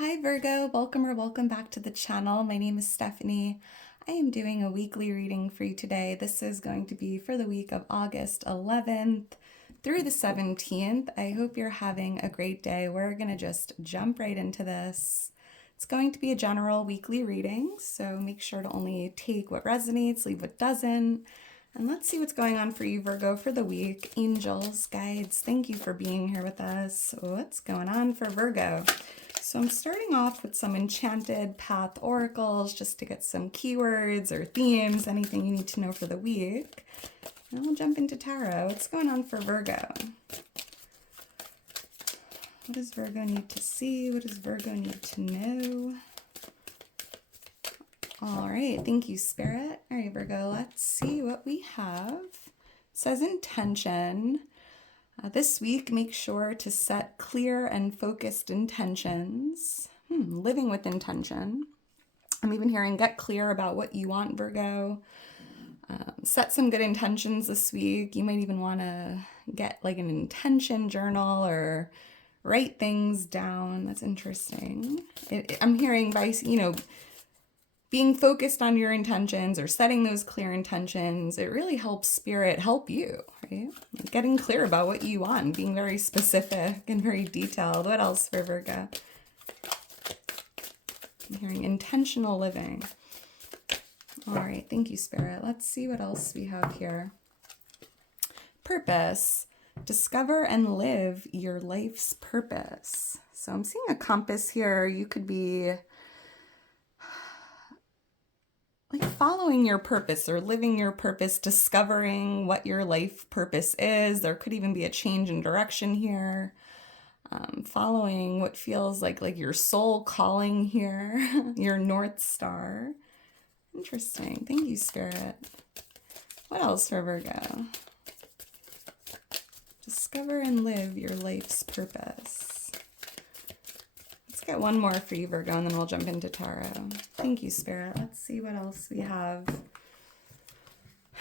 Hi Virgo, welcome or welcome back to the channel. My name is Stephanie. I am doing a weekly reading for you today. This is going to be for the week of August 11th through the 17th. I hope you're having a great day. We're going to just jump right into this. It's going to be a general weekly reading, so make sure to only take what resonates, leave what doesn't. And let's see what's going on for you, Virgo, for the week. Angels, guides, thank you for being here with us. What's going on for Virgo? So I'm starting off with some Enchanted Path oracles just to get some keywords or themes, anything you need to know for the week. And we'll jump into tarot. What's going on for Virgo? What does Virgo need to see? What does Virgo need to know? All right, thank you, Spirit. All right, Virgo, let's see what we have. It says intention. This week, make sure to set clear and focused intentions. Living with intention. I'm even hearing get clear about what you want, Virgo. Set some good intentions this week. You might even want to get like an intention journal or write things down. That's interesting. I'm hearing by, being focused on your intentions or setting those clear intentions, it really helps Spirit help you, right? Getting clear about what you want, being very specific and very detailed. What else for Virgo? I'm hearing intentional living. All right, thank you, Spirit. Let's see what else we have here. Purpose. Discover and live your life's purpose. So I'm seeing a compass here. You could be like following your purpose or living your purpose, discovering what your life purpose is. There could even be a change in direction here. Following what feels like your soul calling here, your North Star. Interesting. Thank you, Spirit. What else for Virgo? Discover and live your life's purpose. Let's get one more for you, Virgo, and then we'll jump into tarot. Thank you, Spirit. Let's see what else we have.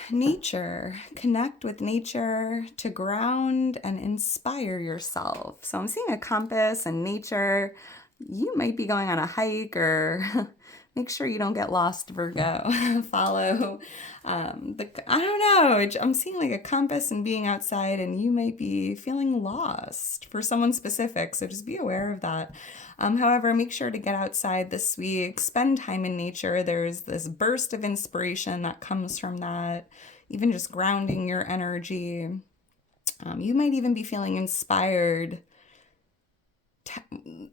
Nature. Connect with nature to ground and inspire yourself. So I'm seeing a compass and nature. You might be going on a hike or make sure you don't get lost, Virgo. Follow I don't know. I'm seeing like a compass and being outside, and you might be feeling lost for someone specific. So just be aware of that. However, make sure to get outside this week, spend time in nature. There's this burst of inspiration that comes from that, even just grounding your energy. You might even be feeling inspired.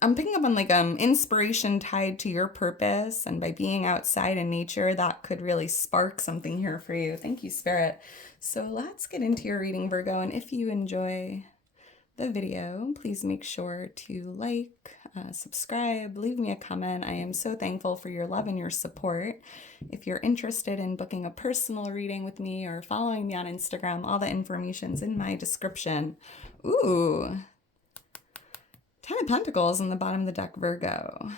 I'm picking up on inspiration tied to your purpose, and by being outside in nature, that could really spark something here for you. Thank you, Spirit. So let's get into your reading, Virgo, and if you enjoy the video, please make sure to like, subscribe, leave me a comment. I am so thankful for your love and your support. If you're interested in booking a personal reading with me or following me on Instagram, all the information's in my description. Ooh. 10 of Pentacles on the bottom of the deck, Virgo.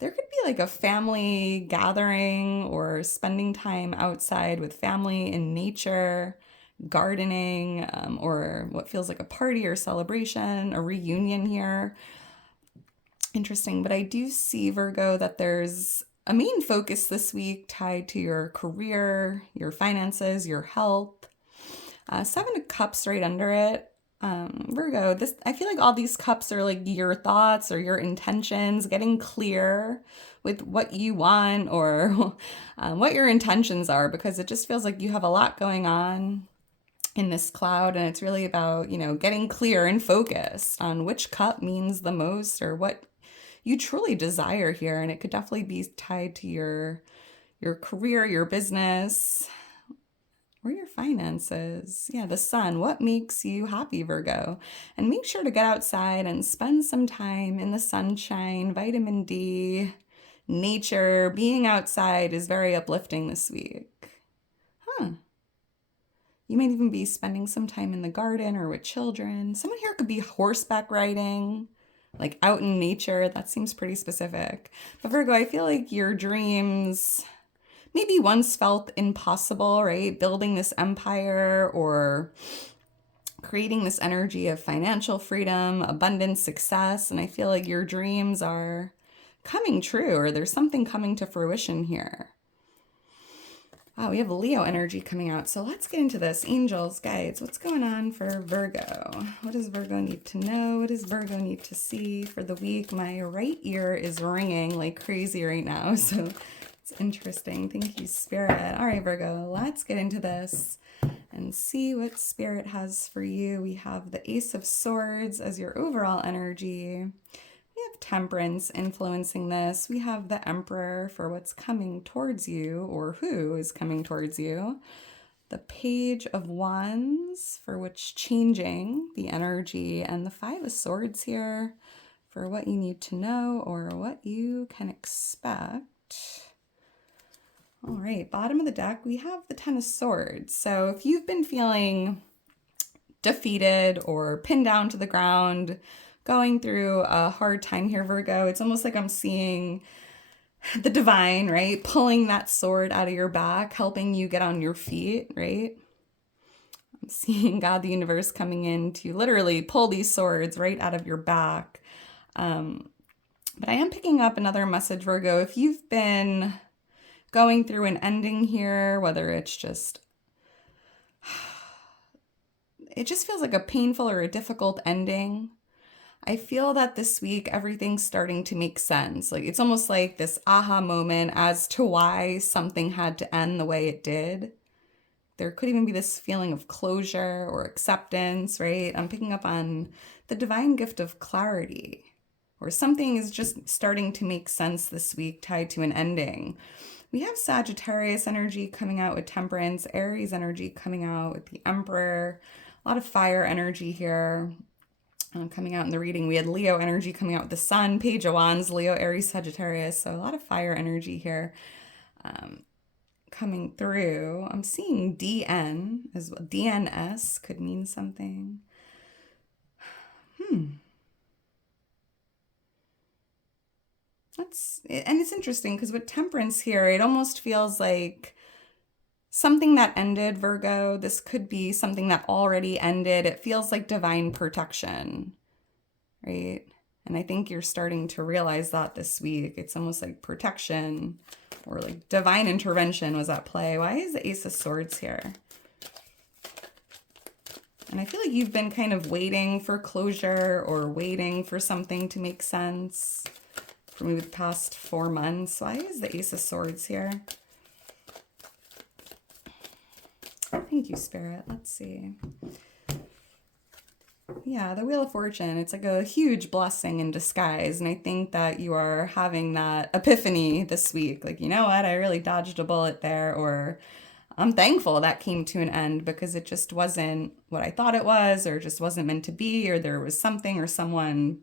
There could be like a family gathering or spending time outside with family in nature, gardening, or what feels like a party or celebration, a reunion here. Interesting, but I do see, Virgo, that there's a main focus this week tied to your career, your finances, your health. 7 of Cups right under it. Virgo, I feel like all these cups are like your thoughts or your intentions, getting clear with what you want or what your intentions are, because it just feels like you have a lot going on in this cloud, and it's really about, getting clear and focused on which cup means the most or what you truly desire here. And it could definitely be tied to your career, your business, or your finances. Yeah, the sun. What makes you happy, Virgo? And make sure to get outside and spend some time in the sunshine, vitamin D, nature. Being outside is very uplifting this week. You might even be spending some time in the garden or with children. Someone here could be horseback riding, like out in nature. That seems pretty specific. But Virgo, I feel like your dreams maybe once felt impossible, right? Building this empire or creating this energy of financial freedom, abundance, success. And I feel like your dreams are coming true, or there's something coming to fruition here. Wow, we have Leo energy coming out. So let's get into this. Angels, guides, what's going on for Virgo? What does Virgo need to know? What does Virgo need to see for the week? My right ear is ringing like crazy right now. So it's interesting. Thank you, Spirit. All right, Virgo, let's get into this and see what Spirit has for you. We have the Ace of Swords as your overall energy. We have Temperance influencing this. We have the Emperor for what's coming towards you, or who is coming towards you. The Page of Wands for what's changing the energy, and the Five of Swords here for what you need to know or what you can expect. All right, bottom of the deck, we have the Ten of Swords. So if you've been feeling defeated or pinned down to the ground, going through a hard time here, Virgo, it's almost like I'm seeing the divine, right? Pulling that sword out of your back, helping you get on your feet, right? I'm seeing God, the universe, coming in to literally pull these swords right out of your back. But I am picking up another message, Virgo. If you've been going through an ending here, whether it's just, it just feels like a painful or a difficult ending, I feel that this week, everything's starting to make sense. Like, it's almost like this aha moment as to why something had to end the way it did. There could even be this feeling of closure or acceptance, right? I'm picking up on the divine gift of clarity, or something is just starting to make sense this week tied to an ending. We have Sagittarius energy coming out with Temperance, Aries energy coming out with the Emperor, a lot of fire energy here. Coming out in the reading, we had Leo energy coming out with the Sun, Page of Wands, Leo, Aries, Sagittarius. So a lot of fire energy here coming through. I'm seeing DN as well. DNS could mean something. And it's interesting because with Temperance here, it almost feels like something that ended, Virgo. This could be something that already ended. It feels like divine protection, right? And I think you're starting to realize that this week. It's almost like protection or like divine intervention was at play. Why is the Ace of Swords here? And I feel like you've been kind of waiting for closure or waiting for something to make sense for maybe the past 4 months. Why is the Ace of Swords here? Thank you, Spirit. Let's see. Yeah, the Wheel of Fortune, it's like a huge blessing in disguise. And I think that you are having that epiphany this week. Like, you know what? I really dodged a bullet there. Or I'm thankful that came to an end because it just wasn't what I thought it was, or just wasn't meant to be, or there was something or someone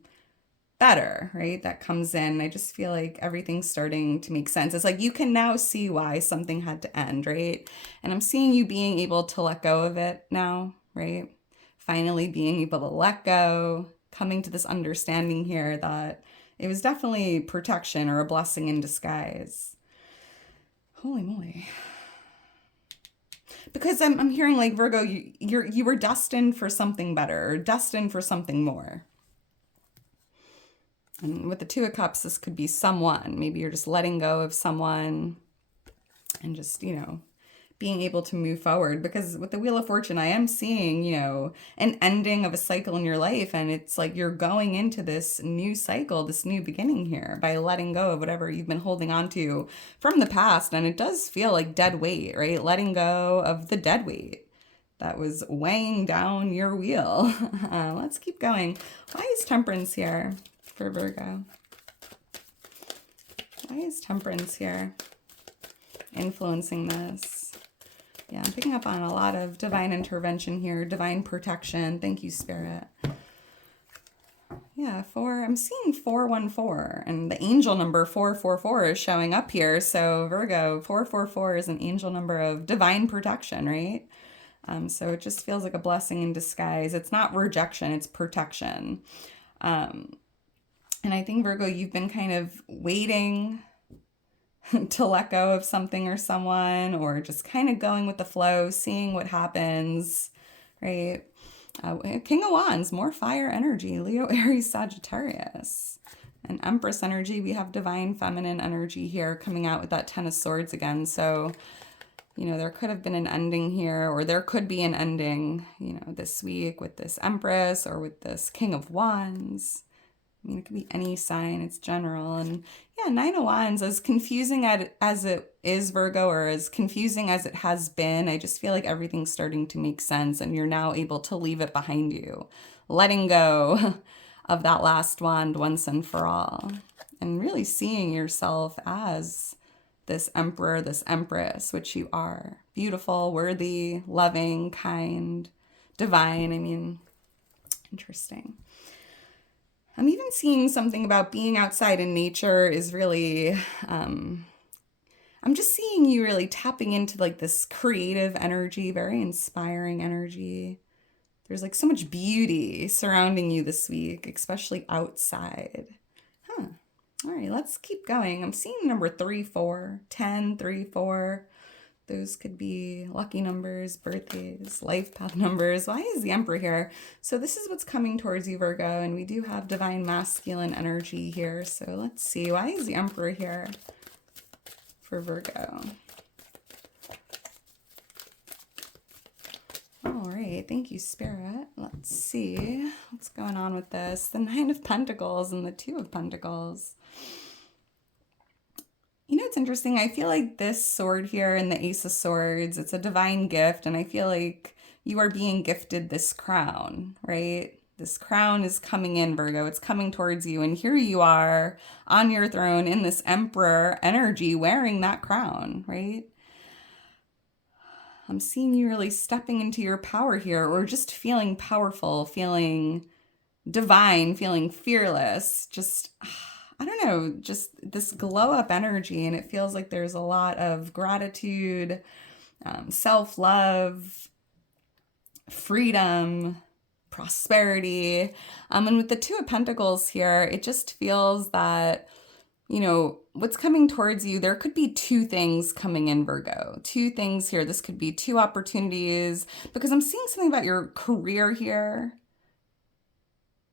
better, right? That comes in. I just feel like everything's starting to make sense. It's like you can now see why something had to end, right? And I'm seeing you being able to let go of it now, right? Finally being able to let go, coming to this understanding here that it was definitely protection or a blessing in disguise. Holy moly. Because I'm hearing like, Virgo, you were destined for something better, or destined for something more. And with the Two of Cups, this could be someone. Maybe you're just letting go of someone and just, being able to move forward. Because with the Wheel of Fortune, I am seeing, an ending of a cycle in your life. And it's like you're going into this new cycle, this new beginning here by letting go of whatever you've been holding on to from the past. And it does feel like dead weight, right? Letting go of the dead weight that was weighing down your wheel. Let's keep going. Why is Temperance here for Virgo? Why is Temperance here influencing this? Yeah, I'm picking up on a lot of divine intervention here, divine protection. Thank you, Spirit. Yeah, I'm seeing 414, and the angel number 444 is showing up here. So Virgo, 444 is an angel number of divine protection, right? So it just feels like a blessing in disguise. It's not rejection, it's protection. And I think, Virgo, you've been kind of waiting to let go of something or someone, or just kind of going with the flow, seeing what happens, right? King of Wands, more fire energy, Leo, Aries, Sagittarius. And Empress energy, we have divine feminine energy here coming out with that Ten of Swords again. So, you know, there could have been an ending here, or there could be an ending, you know, this week with this Empress or with this King of Wands. I mean, it could be any sign, it's general. And yeah, Nine of Wands, as confusing as it is, Virgo, or as confusing as it has been, I just feel like everything's starting to make sense and you're now able to leave it behind you. Letting go of that last wand once and for all. And really seeing yourself as this emperor, this empress, which you are. Beautiful, worthy, loving, kind, divine. I mean, interesting. I'm even seeing something about being outside in nature is really, I'm just seeing you really tapping into like this creative energy, very inspiring energy. There's like so much beauty surrounding you this week, especially outside. Huh. All right, let's keep going. I'm seeing number 3, 4, 10, 3, 4. Those could be lucky numbers, birthdays, life path numbers. Why is the Emperor here? So this is what's coming towards you, Virgo, and we do have divine masculine energy here. So let's see. Why is the Emperor here for Virgo? All right. Thank you, Spirit. Let's see what's going on with this. The Nine of Pentacles and the Two of Pentacles. You know, it's interesting. I feel like this sword here and the Ace of Swords, it's a divine gift. And I feel like you are being gifted this crown, right? This crown is coming in, Virgo. It's coming towards you. And here you are on your throne in this Emperor energy wearing that crown, right? I'm seeing you really stepping into your power here, or just feeling powerful, feeling divine, feeling fearless, just... I don't know, just this glow up energy. And it feels like there's a lot of gratitude, self-love, freedom, prosperity. And with the Two of Pentacles here, it just feels that, you know, what's coming towards you, there could be two things coming in, Virgo. Two things here. This could be two opportunities, because I'm seeing something about your career here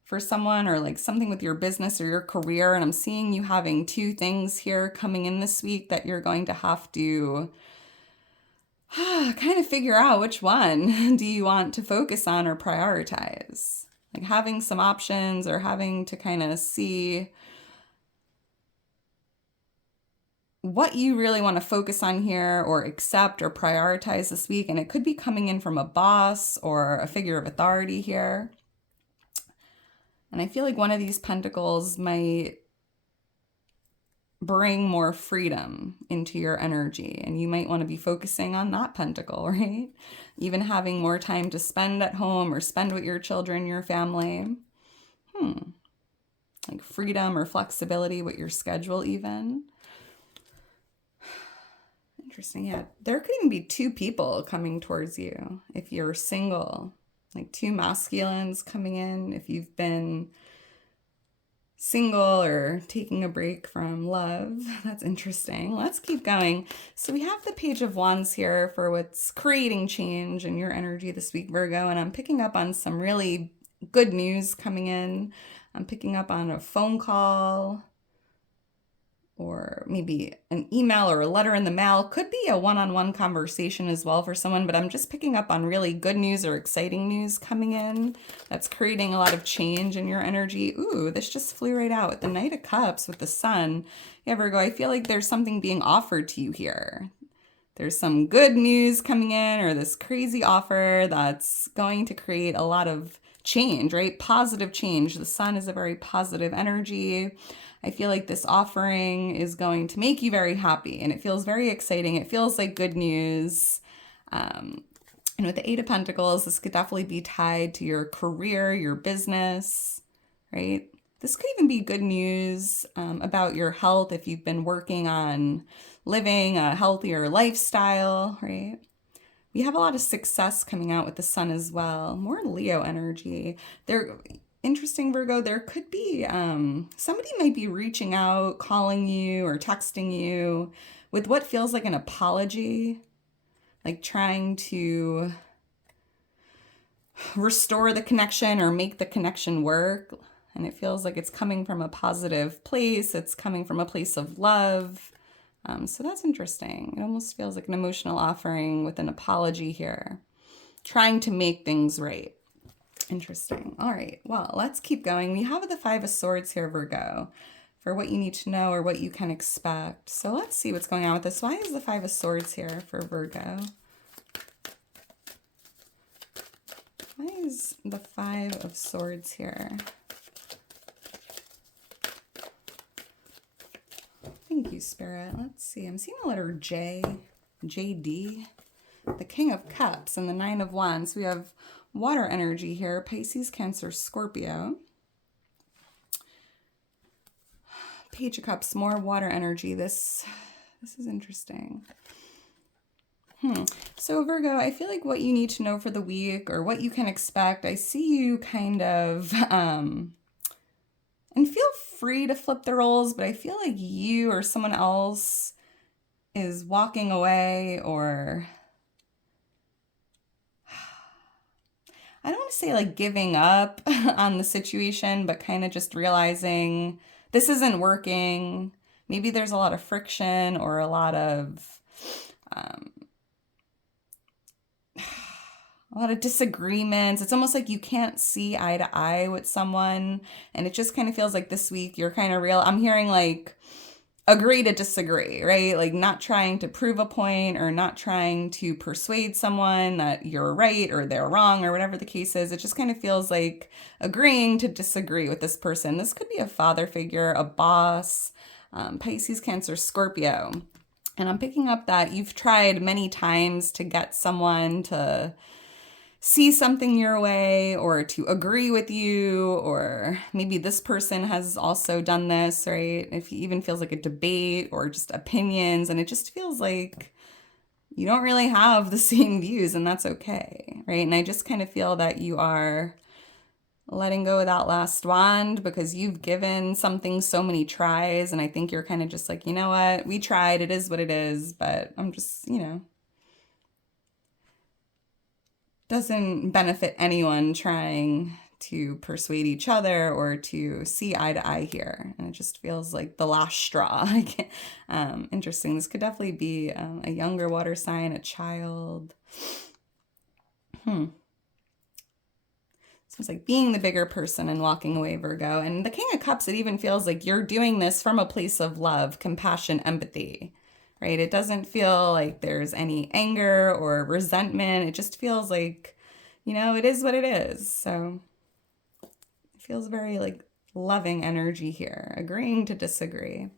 for someone, or like something with your business or your career. And I'm seeing you having two things here coming in this week that you're going to have to kind of figure out which one do you want to focus on or prioritize. Like having some options, or having to kind of see what you really want to focus on here or accept or prioritize this week. And it could be coming in from a boss or a figure of authority here. And I feel like one of these pentacles might bring more freedom into your energy, and you might want to be focusing on that pentacle, right? Even having more time to spend at home or spend with your children, your family. Like freedom or flexibility with your schedule even. Interesting, yeah. There could even be two people coming towards you if you're single. Like two masculines coming in if you've been single or taking a break from love. That's interesting. Let's keep going. So we have the Page of Wands here for what's creating change in your energy this week, Virgo. And I'm picking up on some really good news coming in. I'm picking up on a phone call, or maybe an email or a letter in the mail. Could be a one-on-one conversation as well for someone, but I'm just picking up on really good news or exciting news coming in that's creating a lot of change in your energy. Ooh, this just flew right out with the Knight of Cups with the Sun. Yeah, Virgo, I feel like there's something being offered to you here. There's some good news coming in, or this crazy offer that's going to create a lot of change, right? Positive change. The Sun is a very positive energy. I feel like this offering is going to make you very happy, and it feels very exciting. It feels like good news. And with the Eight of Pentacles, this could definitely be tied to your career, your business, right? This could even be good news about your health if you've been working on living a healthier lifestyle, right? We have a lot of success coming out with the Sun as well. More Leo energy. Interesting, Virgo, there could be somebody might be reaching out, calling you or texting you with what feels like an apology, like trying to restore the connection or make the connection work. And it feels like it's coming from a positive place. It's coming from a place of love. So that's interesting. It almost feels like an emotional offering with an apology here, trying to make things right. Interesting. All right. Well, let's keep going. We have the Five of Swords here, Virgo, for what you need to know or what you can expect. So let's see what's going on with this. Why is the Five of Swords here for Virgo? Why is the Five of Swords here? Thank you, Spirit. Let's see. I'm seeing the letter J, JD, the King of Cups, and the Nine of Wands. We have water energy here, Pisces, Cancer, Scorpio. Page of Cups, more water energy. This is interesting. So Virgo, I feel like what you need to know for the week or what you can expect, I see you kind of, and feel free to flip the roles, but I feel like you or someone else is walking away, or I don't want to say like giving up on the situation, but kind of just realizing this isn't working. Maybe there's a lot of friction or a lot of disagreements. It's almost like you can't see eye to eye with someone. And it just kind of feels like this week you're kind of I'm hearing like agree to disagree, right? Like not trying to prove a point or not trying to persuade someone that you're right or they're wrong or whatever the case is. It just kind of feels like agreeing to disagree with this person. This could be a father figure, a boss, Pisces, Cancer, Scorpio. And I'm picking up that you've tried many times to get someone to see something your way or to agree with you, or maybe this person has also done this, right? If it even feels like a debate or just opinions, and it just feels like you don't really have the same views, and that's okay, right? And I just kind of feel that you are letting go of that last wand because you've given something so many tries, and I think you're kind of just like, you know what, we tried, it is what it is, but I'm just, doesn't benefit anyone trying to persuade each other or to see eye to eye here. And it just feels like the last straw. Interesting. This could definitely be a younger water sign, a child. It's like being the bigger person and walking away, Virgo. And the King of Cups, it even feels like you're doing this from a place of love, compassion, empathy. Right? It doesn't feel like there's any anger or resentment. It just feels like, it is what it is. So it feels very like loving energy here, agreeing to disagree.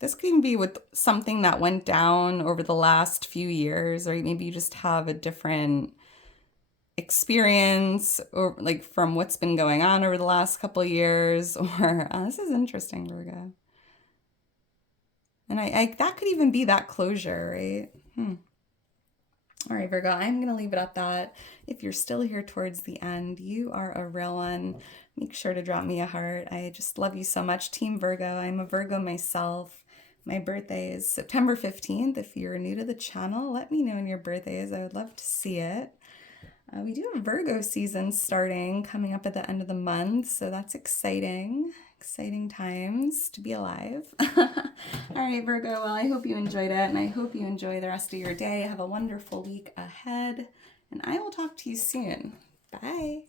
This can be with something that went down over the last few years, right? Maybe you just have a different experience or like from what's been going on over the last couple of years, or this is interesting, Virgo. And I that could even be that closure, right? All right, Virgo, I'm going to leave it at that. If you're still here towards the end, you are a real one. Make sure to drop me a heart. I just love you so much, Team Virgo. I'm a Virgo myself. My birthday is September 15th. If you're new to the channel, let me know when your birthday is. I would love to see it. We do have Virgo season starting, coming up at the end of the month, so that's exciting. Exciting times to be alive. All right, Virgo, well, I hope you enjoyed it, and I hope you enjoy the rest of your day. Have a wonderful week ahead, and I will talk to you soon. Bye.